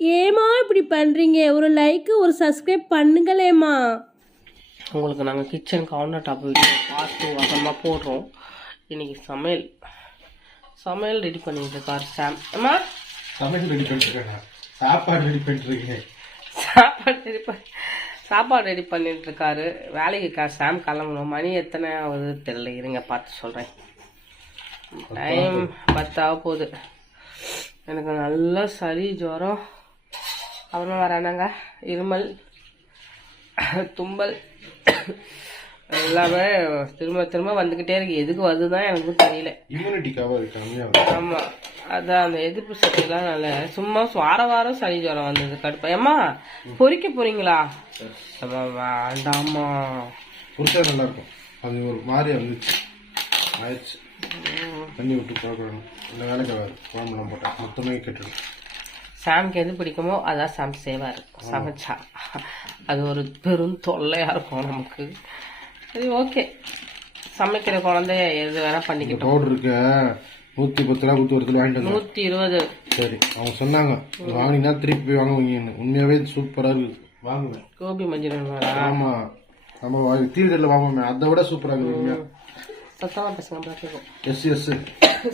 ஏமா இப்படி பண்ணுறீங்க ஒரு லைக்கு ஒரு சப்ஸ்கிரைப் பண்ணுங்களேம்மா. உங்களுக்கு நாங்கள் கிச்சன் கவுண்டர் டாப் வீடியோ பார்த்து அப்புறமா போடுறோம். இன்னைக்கு சமையல். சமையல் ரெடி பண்ணிட்டு இருக்கார் சாம். அம்மா? சமையல் ரெடி பண்ணிருக்கேன் சாப்பாடு ரெடி பண்ணிருக்கேன் சாப்பாடு ரெடி பண்ணி சாப்பாடு ரெடி பண்ணிட்டு இருக்காரு வேலைக்கு கா சாம் கிளம்பணும். மணி எத்தனை ஆகுது தெரியல. இருங்க பார்த்து சொல்கிறேன் டைம் பத்தாக போகுது. எனக்கு நல்ல சளி ஜுரம். அப்புறம் வேற என்னங்க? இருமல் தும்பல். எல்லாமே திரும்ப திரும்ப வந்துக்கிட்டே இருக்கு. எதுக்கு வருதுதான் எனக்கு தெரியல. இம்யூனிட்டி கவர் கம்மியாக ஆமா. அதான் அந்த எதிர்ப்பு சக்திலாம் நல்ல. சும்மா வார வாரம் சளி ஜுரம் வந்தது. கடுப்பா. ஏம்மா பொறிக்க போறீங்களா? அம்மா, வேண்டாம்மா. புரிச்சா நல்லா இருக்கும். அது ஒரு மாதிரி வந்துச்சு ஆயிடுச்சு. தண்ணி விட்டு குழக்கணும் இந்த வேலைக்கு ஆகாது குழம்புலாம் போட்டேன் மொத்தமே கெட்டுடும். சாம்க்கு எது பிடிக்குமோ அதான் சாம் செய்வார் சமைச்சா. அது ஒரு பெரும் தொல்லையா இருக்கும் நமக்கு. சரி ஓகே. சமைக்கிற குழந்தைய எது வேணா பண்ணிக்கிட்டோம். பவுடர் இருக்க. நூற்றி பத்து ரூபா கொடுத்து ஒரு கிலோ வாங்கிட்டு வந்தேன் நூத்தி இருபது. சரி அவங்க சொன்னாங்க இது வாங்கினீங்கன்னா திருப்பி வாங்குவீங்கன்னு உண்மையாவே சூப்பராக இருக்குது. வாங்குவேன் கோபி மஞ்சள் வேணா ஆமா நம்ம தீவிரில் வாங்குவோமே அதை விட சூப்பராக இருக்குது உண்மையா சத்தமா பேசுங்க பார்த்துக்கோ. எஸ் எஸ்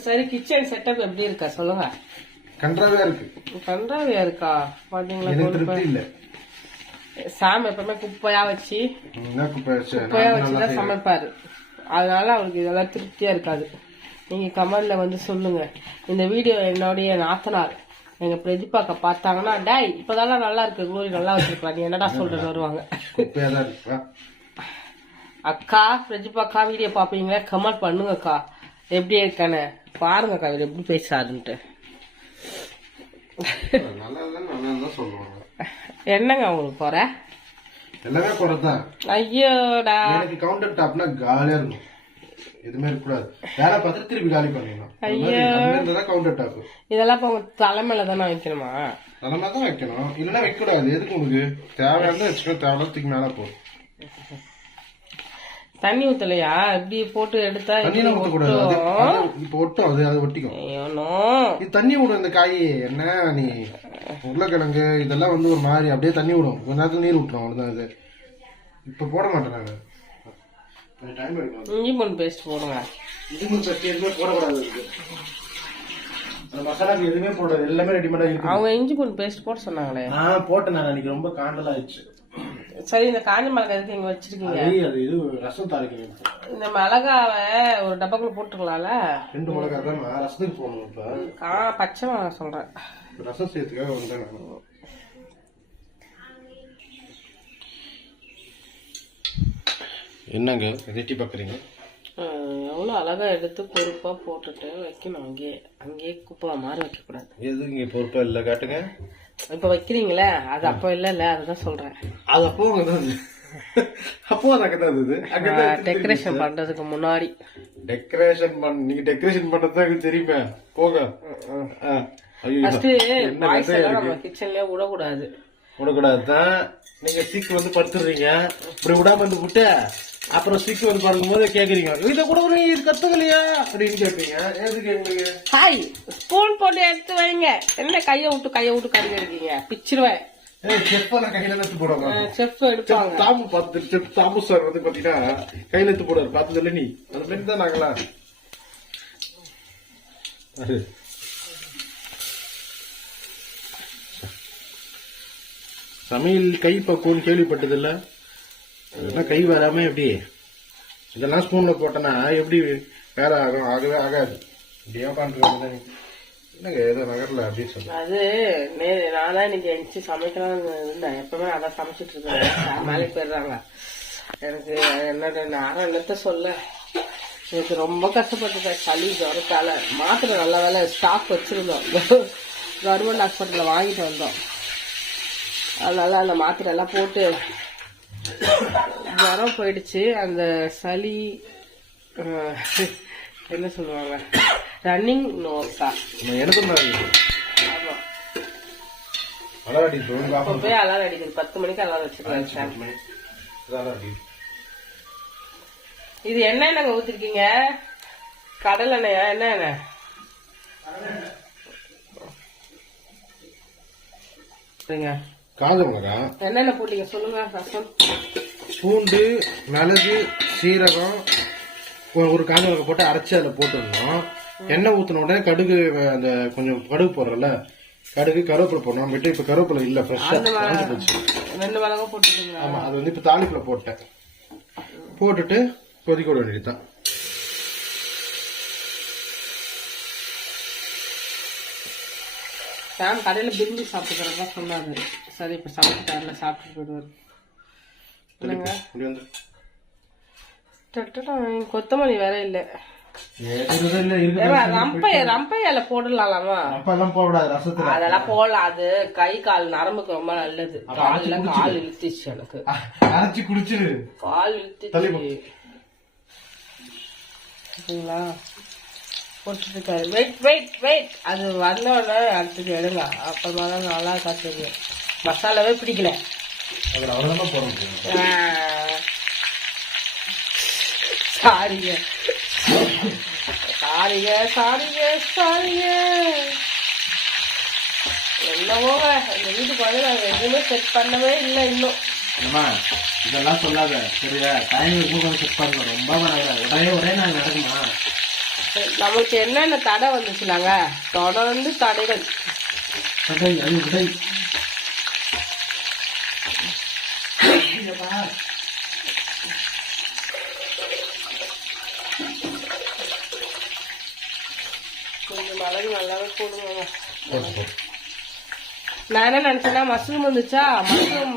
சரி கிச்சன் செட்டப் எப்படி இருக்கா? சொல்லுங்க. கன்றாவே இருக்கு. கன்றாவியா இருக்கா? பாத்தீங்களா திருப்தி இல்லை. சாம் எப்பவுமே குப்பையா வச்சு குப்பையா வச்சுதான் சமைப்பாரு. அதனால அவருக்கு இதெல்லாம் திருப்தியா இருக்காது. நீங்க கமெண்ட்ல வந்து சொல்லுங்க. இந்த வீடியோ என்னுடைய நாத்தனார். எங்க பிரதிபாக்க பார்த்தாங்கன்னா டேய் இப்பதான் நல்லா இருக்கு குளோரி நல்லா வச்சிருக்கலாம் நீ என்னடா சொல்றேன்னு வருவாங்க. அக்கா பிரதிபாக்கா வீடியோ பாப்பீங்களா கமெண்ட் பண்ணுங்கக்கா. எப்படி இருக்கானே பாருங்கக்கா இவர் எப்படி பேசுறாருன்ட்டு. என்னங்க உங்களுக்கு குறை? ஐயோடா. எனக்கு கவுண்டர் டாப்னா காலியா இருக்கும். எதுவுமே இருக்கக்கூடாது. வேலை பார்த்துட்டு திருப்பி காலி பண்ணிடணும். தான் கவுண்டர் டாப் இதெல்லாம் இப்போ தலைமையில தானே வைக்கணுமா? நல்லா தான் வைக்கணும். இல்லைன்னா வைக்கக்கூடாது. எதுக்கு உங்களுக்கு? தேவையானதை வச்சுக்கணும் தேவையான தூக்கி மேலே போகும் தண்ணி ஊத்தலையா? இப்படி போட்டு எடுத்தா அது அது இப்போ ஒட்டும். அது அது ஒட்டிக்கும். இது தண்ணி விடும் இந்த காய். என்ன நீ? உருளைக்கிழங்கு இதெல்லாம் வந்து ஒரு மாதிரி அப்படியே தண்ணி விடும் கொஞ்ச நேரத்துல நீர் விட்டுரும் அவ்வளோதான் இது இப்போ போட மாட்டேன் இஞ்சி பூண்டு பேஸ்ட் போடுங்க. இதுக்கு சட்டி எதுவுமே போடக்கூடாது மசாலாக்கு எதுவுமே போடாது எல்லாமே ரெடிமேடாக இருக்கு அவங்க இஞ்சி பூண்டு பேஸ்ட் போட சொன்னாங்களே. நான் போட்டேன் நான். அன்னைக்கு ரொம்ப காண்டல் ஆயிடுச்சு சரி இந்த காஞ்ச மிளகாய் எதுக்கு இங்க வச்சிருக்கீங்க? அது அது இது ரசம் தாளிக்கணும் இந்த மிளகாவை ஒரு டப்பாக்குள்ள போட்டுக்கலாம்ல? ரெண்டு மிளகா தான் நான் ரசத்துக்கு போகணும் இப்போ. கா பச்சை மிளகாய் சொல்றேன். ரசம் செய்யறதுக்காக வந்தேன் என்னங்க? எட்டி பார்க்குறீங்க அஹ் எவ்வளவு அழகா எடுத்து பொறுப்பா போட்டுட்டு வைக்கணும். அங்கேயே அங்கேயே குப்பை மாதிரி வைக்க கூடாது எது இங்கே பொறுப்பா இல்லை காட்டுங்க? இப்ப வைக்கிறீங்களே அது அப்ப இல்ல இல்ல அதுதான் சொல்றேன். அது அப்போ. அப்போ அது அங்கே தான் தான் டெக்கரேஷன் பண்றதுக்கு முன்னாடி. டெக்கரேஷன் பண்ண நீங்க டெக்கரேஷன் எனக்கு தெரியுமே. போக ஆ. ஐயோ ஃபர்ஸ்ட் என்ன பாய்ஸ் எல்லாம் நம்ம கிச்சன்லயே விடக்கூடாது விடக்கூடாது. தான் நீங்க சீக்கு வந்து படுத்துடுறீங்க. இப்படி விடாம வந்து விட்டு அப்புறம் சீக்கு வந்து படுக்கும் போது கேக்குறீங்க. இதை கூட ஒரு இது கத்துக்கலையா? அப்படின்னு கேட்பீங்க எது கேட்பீங்க ஹாய் ஸ்பூன் போட்டு எடுத்து வைங்க. என்ன கைய விட்டு கைய விட்டு கறி இருக்கீங்க? பிச்சிருவேன். கையில எடுத்து தாமு பார்த்து போடுவார். பார்த்ததில்ல நீ. அந்த மாதிரி தான் நாங்களா. சமையல் கை பக்குவம் கேள்விப்பட்டதில்ல. அதெல்லாம் கை வராமல் எப்படி? இதெல்லாம் ஸ்பூனில் போட்டனா எப்படி வேலை ஆகும்? ஆகவே ஆகாது. இப்படியே உட்காந்துருக்காங்க என்னங்க ஏதோ நகரல அப்படின்னு சொல்ல அது நே நான் தான் இன்னைக்கு எந்திச்சு சமைக்கலாம்னு இருந்தேன். எப்பவுமே அதான் சமைச்சிட்டு இருக்கேன் மேலே போயிடுறாங்க. எனக்கு என்னோட நேரம் என்னத்த சொல்ல? எனக்கு ரொம்ப கஷ்டப்பட்டுட்டேன். சளி ஜுரத்தால மாத்திரை நல்ல வேலை ஸ்டாக் வச்சுருந்தோம். கவர்மெண்ட் ஹாஸ்பிட்டலில் வாங்கிட்டு வந்தோம். அதனால் அந்த மாத்திரை எல்லாம் போட்டு ஜுரம் போயிடுச்சு. அந்த சளி என்ன சொல்லுவாங்க? ரன்னிங் நோஸா அப்ப போய் அலாரம் அடிக்குது பத்து மணிக்கு அலாரம் வச்சுக்கலாம் இது என்ன நாங்க ஊத்திருக்கீங்க? கடலை எண்ணெயா? என்ன எண்ணெய். சரிங்க. காஞ்ச மிளகா என்னென்ன போட்டீங்க? சொல்லுங்க ரசம். பூண்டு மிளகு சீரகம் ஒரு- காஞ்ச மிளகா போட்டு அரைச்சி அதில் போட்டுடணும். எண்ணெய் ஊற்றின உடனே கடுகு அந்த கொஞ்சம் கடுகு போடுறல கடுகு கருவேப்பிலை போடணும். விட்டு இப்போ கருவேப்பிலை இல்லை ஃப்ரெஷ்ஷாக காஞ்சி போச்சு. ரெண்டு ஆமாம் அது வந்து இப்போ தாளிப்பில் போட்டேன். போட்டுட்டு கொதிக்க விட வேண்டியதுதான். சாம் கடையில் விரும்பி சாப்பிட்டுக்கிறதா சொன்னாரு. சரி இப்போ சமைச்சிட்டாருல சாப்பிட்டு போயிடுவார். இல்லைங்க கொத்தமல்லி வேற இல்லை. ஏற்கனவே இல்லை, இருக்குது. ஏம்மா, ரம்பை ரம்பை இலை போடலாமா அதெல்லாம் போடலாம் அது கை கால் நரம்புக்கு ரொம்ப நல்லது. கால்ல கால் இழுத்துச்சு எனக்கு. கால் இழுத்துச்சு. போட்டுட்டு வெயிட் வெயிட் வெயிட் அது வந்தோடனே அடுத்தது எடுங்க. அப்புறமா தான் நல்லா காத்துது. மசாலாவே பிடிக்கல. சாரிங்க. சாரிங்க சாரிங்க சாரிங்க. என்னவோங்க எங்க வீட்டுக்கு வந்து நாங்கள் எதுவுமே செட் பண்ணவே இல்லை இன்னும். அம்மா இதெல்லாம் சொல்லாத. சரியா? டைம் இருக்கும் செக் பண்ணுங்க ரொம்ப உடனே ஒரே நாள் நடக்குமா நமக்கு என்னென்ன தடை வந்துச்சுனாங்க தொடர்ந்து தடைகள். கொஞ்சம் மிளகு நல்லாவே போடுவாங்க நான் என்ன நினைச்சேன்னா மஷ்ரூம் வந்துச்சா? மஷ்ரூம்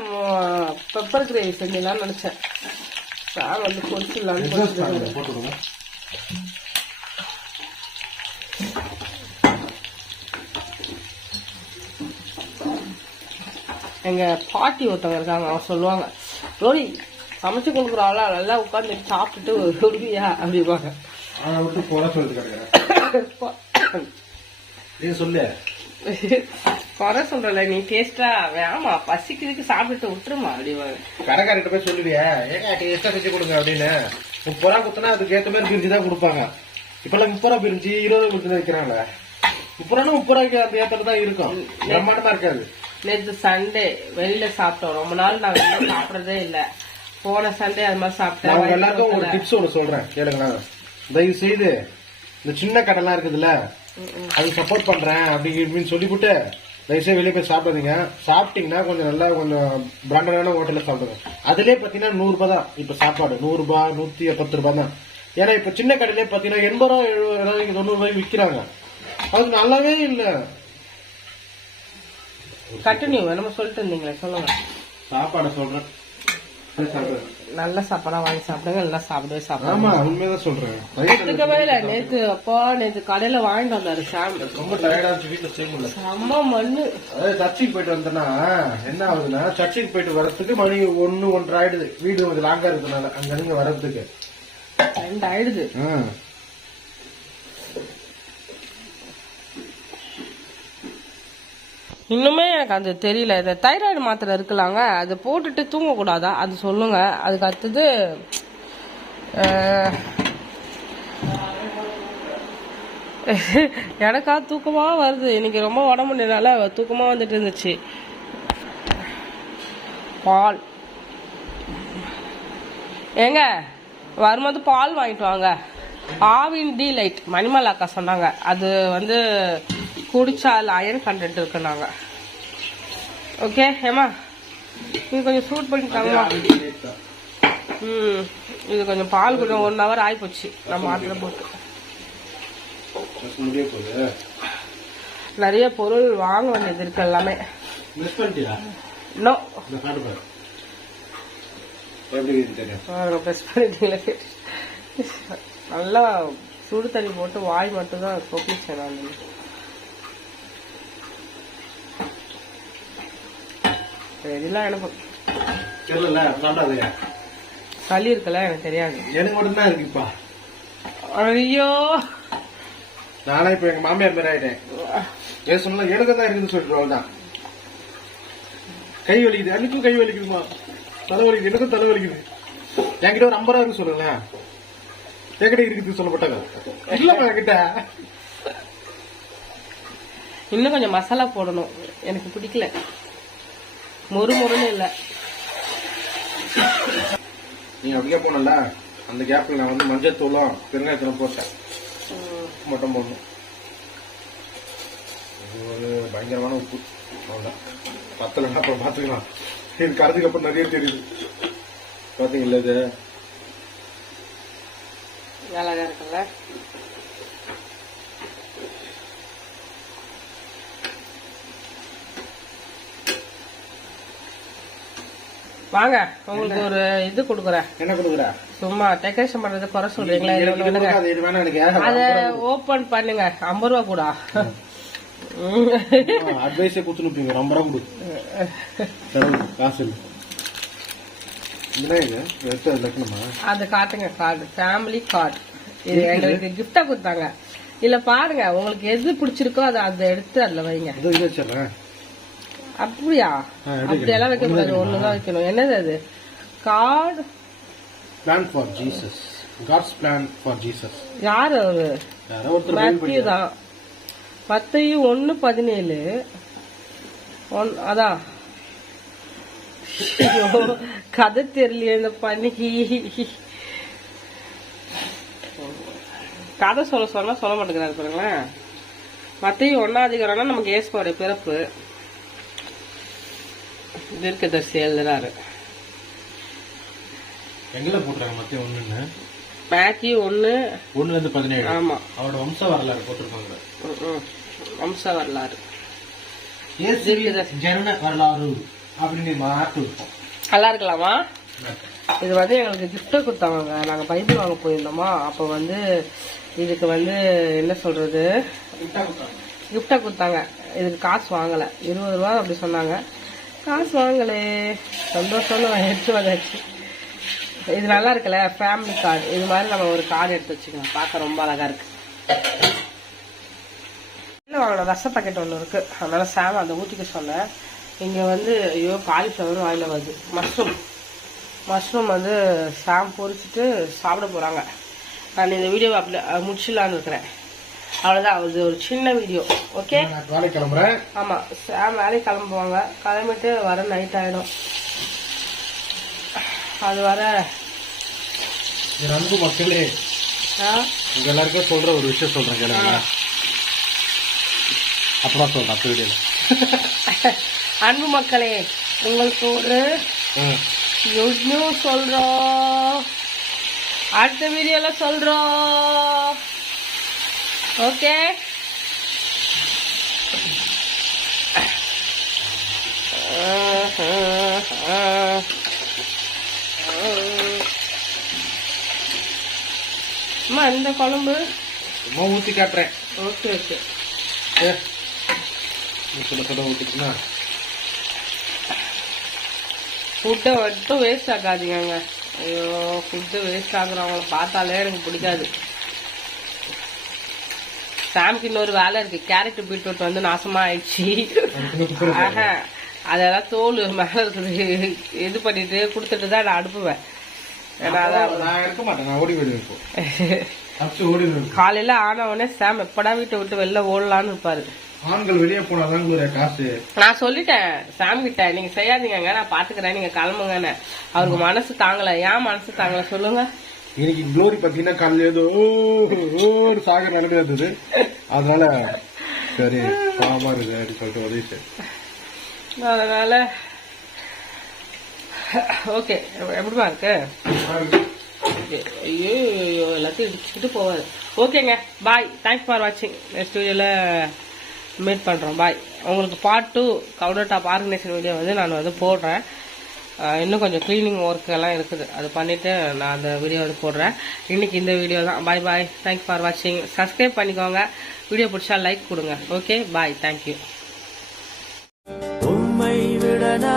பெப்பர் கிரேவி செஞ்சிடலாம்னு நினைச்சேன். நான் வந்து பொரிச்சிடலான்னு பொரிச்சிட்டு போட்டுருங்க எங்க பாட்டி ஒருத்தவங்க இருக்காங்க அவங்க சொல்லுவாங்க ரோடி சமைச்சு கொடுக்குறாங்களா நல்லா உட்காந்து சாப்பிட்டுட்டு விடுவியா? அப்படிம்பாங்க. அதை விட்டு போட சொல்லிட்டு சொல்லு. குறை சொல்றல நீ டேஸ்டா வேமா பசிக்கிறதுக்கு சாப்பிட்டுட்டு விட்டுருமா? அப்படிவாங்க கடைக்காரிட்ட போய் சொல்லுவியா ஏங்க டேஸ்டா செஞ்சு கொடுங்க அப்படின்னு. முப்பது ரூபா கொடுத்தனா அதுக்கு ஏத்த மாதிரி பிரிஞ்சு தான் கொடுப்பாங்க. இப்பெல்லாம் முப்பது ரூபா பிரிஞ்சு இருபது ரூபா கொடுத்து வைக்கிறாங்க முப்பது ரூபா முப்பது ரூபாய்க்கு அந்த ஏத்தல தான் இருக்கும். பிரம்மாண்டமா இருக்காது. நேற்று சண்டே வெளியில சாப்பிட்டோம். ரொம்ப நாள் வெளியில சாப்பிடறதே இல்ல. போன சண்டே அது மாதிரி சாப்பிட்டேன். எல்லாருக்கும் ஒரு டிப்ஸ் ஒன்று சொல்றேன். கேளுங்களா தயவு செய்து இந்த சின்ன கடைலாம் இருக்குதுல்ல அது சப்போர்ட் பண்றேன் அப்படி இப்படின்னு சொல்லிவிட்டு தயவு செய்து வெளியே போய் சாப்பிடாதீங்க. சாப்பிட்டீங்கன்னா கொஞ்சம் நல்லா கொஞ்சம் பிராண்டடான ஹோட்டல்ல சாப்பிடுங்க. அதுலயே பாத்தீங்கன்னா நூறு ரூபாய் தான் இப்ப சாப்பாடு. நூறு ரூபாய் நூத்தி பத்து ரூபாய் தான். ஏன்னா இப்ப சின்ன கடையிலே பாத்தீங்கன்னா எண்பது ரூபா எழுபது ரூபாய்க்கு தொண்ணூறு ரூபாய்க்கு விக்கிறாங்க அது நல்லாவே இல்ல. கண்டினியூ நம்ம சொல்லிட்டு இருந்தீங்களே சொல்லுங்க. சாப்பாடை சொல்றேன். நல்ல சாப்பாடா வாங்கி சாப்பிடுங்க நல்லா சாப்பிடவே சாப்பிடுங்க உண்மையதான் சொல்றேன். எடுத்துக்கவே இல்லை நேத்து அப்பா நேத்து கடையில வாங்கிட்டு வந்தாரு சாம். ரொம்ப டயர்டா வீட்டுல செய்ய முடியல செம்ம மண்ணு. சர்ச்சுக்கு போயிட்டு வந்தேன்னா என்ன ஆகுதுன்னா சர்ச்சுக்கு போயிட்டு வரதுக்கு மணி ஒன்னு ஒன்றரை ஆயிடுது வீடு கொஞ்சம் லாங்கா இருக்கிறதுனால அங்க இருந்து வரதுக்கு ரெண்டு ஆயிடுது இன்னுமே எனக்கு அது தெரியல. இந்த தைராய்டு மாத்திரை இருக்கலாங்க. அது போட்டுட்டு தூங்கக்கூடாதா? அது சொல்லுங்க. அதுக்கு அடுத்தது எனக்கா தூக்கமாக வருது. இன்னைக்கு ரொம்ப உடம்பு முடியனால தூக்கமாக வந்துட்டு இருந்துச்சு. பால். ஏங்க வரும்போது பால் வாங்கிட்டு வாங்க. Aavin D light. மணிமலாக்கா சொன்னாங்க. அது வந்து குடிச்சா அதில் அயன் கண்டென்ட் இருக்குன்னாங்க. ஓகே ஏமா இது கொஞ்சம் சூட் பண்ணி தாங்கம்மா. ம் இது கொஞ்சம் பால் கொஞ்சம் ஒன் ஹவர் ஆகிப்போச்சு நான் மாத்திரை போட்டு. நிறைய பொருள் வாங்க வேண்டியது இருக்கு எல்லாமே. நல்லா சுடு தண்ணி போட்டு வாய் மட்டும் தான் கொப்பிச்சேன் நான். இதெல்லாம் எனக்கு தெரியல சாப்பிடாதயா சளி இருக்குல்ல எனக்கு தெரியாது. எனக்கு மட்டும்தான் இருக்குப்பா ஐயோ! நானே இப்ப எங்க மாமியார் மாதிரி ஆயிட்டேன். ஏன் சொன்னா எனக்கு தான் இருக்குன்னு சொல்லிட்டு தான் கை வலிக்குது. அன்னைக்கும் கை வலிக்குதுமா? தலை வலிக்குது. எனக்கும் தலை வலிக்குது. என்கிட்ட ஒரு ஐம்பது ரூபா இருக்கு சொல்லுங்களேன். என்கிட்ட இருக்குது சொல்லப்பட்டாங்க இல்லப்பா என்கிட்ட. இன்னும் கொஞ்சம் மசாலா போடணும். எனக்கு பிடிக்கல. மொறு மொறுன்னு இல்லை. நீ அப்படியே போனல அந்த கேப்ல நான் வந்து மஞ்சள் தூளும் பெருங்காயத்தூளும் போட்டேன். மட்டும் போடணும். இது ஒரு பயங்கரமான உப்பு. அவ்வளோதான் பத்தலைன்னா அப்புறம் பார்த்துக்கலாம் இது கறதுக்கு அப்புறம் நிறைய தெரியுது. பார்த்தீங்களா இது? அழகா இருக்குல்ல? வாங்க உங்களுக்கு ஒரு இது கொடுக்குறேன். என்ன கொடுக்குற? சும்மா டெக்கரேஷன் பண்றது குறை சொல்றீங்களா? அத ஓபன் பண்ணுங்க. ஐம்பது ரூபா கூட. அட்வைஸே கொடுத்துருப்பீங்க ரொம்ப ரொம்ப செலவு காசு. அது காட்டுங்க கார்டு. ஃபேமிலி கார்டு இது எங்களுக்கு கிஃப்டா கொடுத்தாங்க. இல்ல பாருங்க உங்களுக்கு எது பிடிச்சிருக்கோ அதை அதை எடுத்து அதுல வைங்க. அப்படியா. அப்படியெல்லாம் வைக்க கூடாது. ஒண்ணுதான் வைக்கணும். என்னது அது? God plan for Jesus God's plan for Jesus யாரு அவரு? மேத்யூ தான். ஒன்னு பதினேழு. ஒன் அதான் கதை தெரியலையே இந்த பண்ணிக்கு கதை சொல்ல சொன்னா சொல்ல மாட்டேங்கிறாரு பாருங்களேன். மத்தையும் ஒன்னாதிகாரம்னா நமக்கு ஏசுவாரு பிறப்பு. தீர்க்கதரிசி எழுதுறாரு. எங்கல போட்டுறாங்க மத்திய ஒண்ணுன்னு மேத்யூ ஒன்னு ஒண்ணுல இருந்து பதினேழு. ஆமா. அவரோட வம்ச வரலாறு போட்டிருப்பாங்க. வம்ச வரலாறு. ஜன வரலாறு அப்படின்னு மாற்றி இருப்போம் நல்லா இருக்கலாமா? இது வந்து எங்களுக்கு gift கொடுத்தாங்க நாங்க பைபிள் வாங்க போயிருந்தோமா? அப்ப வந்து இதுக்கு வந்து என்ன சொல்றது? கிஃப்டா கொடுத்தாங்க. இதுக்கு காசு வாங்கல. இருபது ரூபா அப்படி சொன்னாங்க. காசு வாங்கலே. சந்தோஷம்னு எடுத்து வந்தாச்சு. இது நல்லா இருக்குல்ல ஃபேமிலி கார்டு இது மாதிரி நம்ம ஒரு கார்டு எடுத்து வச்சுக்கலாம். பார்க்க ரொம்ப அழகா இருக்கு. இல்லை வாங்கின ரச பாக்கெட் ஒன்று இருக்கு. அதனால சாம அதை ஊற்றிக்க சொன்னேன். இங்கே வந்து ஐயோ காலிஃப்ளவர் வாயில் வருது. மஷ்ரூம் மஷ்ரூம் வந்து சாம் பொரிச்சிட்டு சாப்பிட போகிறாங்க நான் இந்த வீடியோவை அப்படி முடிச்சிடலான்னு இருக்கிறேன். அவ்வளோதான் அது ஒரு சின்ன வீடியோ ஓகே வேலைக்கு கிளம்புறேன். ஆமாம் சாம் வேலைக்கு கிளம்புவாங்க. கிளம்பிட்டு வர நைட் ஆகிடும் அது வர அன்பு மக்களே உங்க எல்லாருக்கும் சொல்ற ஒரு விஷயம் சொல்றேன் கேளுங்க அப்புறம் சொல்றேன் அன்பு மக்களே உங்களுக்கு ஒரு நியூஸ் சொல்றோம். அடுத்த வீடியோல சொல்றோம். ஓகே. அம்மா இந்த குழம்பு? சும்மா ஊத்தி காட்டுறேன். Okay okay. சுட சுட ஊத்திச்சுன்னா ஃபுட்டை மட்டும் வேஸ்ட் ஆக்காதீங்க ஐயோ ஃபுட்டு வேஸ்ட் ஆகுறவங்கள பார்த்தாலே எனக்கு பிடிக்காது. சாம்க்கு இன்னொரு வேலை இருக்கு. கேரட் பீட்ரூட் வந்து நாசமா ஆயிடுச்சு அதெல்லாம் தோல் மேல இருக்குது. இது பண்ணிட்டு கொடுத்துட்டு தான் நான் அனுப்புவேன். காலையில ஆன உடனே சாம் எப்படா வீட்டை விட்டு வெளில ஓடலான்னு இருப்பாரு. ஆண்கள் வெளியே போனாதான் காசு. நான் சொல்லிட்டேன் சாம் கிட்ட நீங்க செய்யாதீங்கங்க நான் பாத்துக்கிறேன் நீங்க கிளம்புங்கன்னு. அவருக்கு மனசு தாங்கல. ஏன் மனசு தாங்கல? சொல்லுங்க. இன்னைக்கு க்ளோரி பாத்தீங்கன்னா காலையில ஏதோ ஓ ஒரு சாகர் நடந்து வந்தது. அதனால சரி பாவமா இருக்குது அப்படின்னு சொல்லிட்டு உதவி சார் அதனால ஓகே எப்படிமா இருக்கு? ஐயோ ஐயோ எல்லாத்தையும் இடிச்சுக்கிட்டு போவாது ஓகேங்க பாய் தேங்க்ஸ் ஃபார் வாட்சிங் நெக்ஸ்ட் வீடியோவில் மீட் பண்ணுறோம் பாய் உங்களுக்கு part two counter top organisation video வந்து நான் வந்து போடுறேன். இன்னும் கொஞ்சம் க்ளீனிங் ஒர்க் எல்லாம் இருக்குது. அது பண்ணிவிட்டு நான் அந்த வீடியோ வந்து போடுறேன். இன்னைக்கு இந்த வீடியோ தான். பாய் பாய் தேங்க்ஸ் ஃபார் வாட்சிங் சப்ஸ்கிரைப் பண்ணிக்கோங்க. வீடியோ பிடிச்சா லைக் கொடுங்க. ஓகே பாய் தேங்க்யூ உம்மை விடனா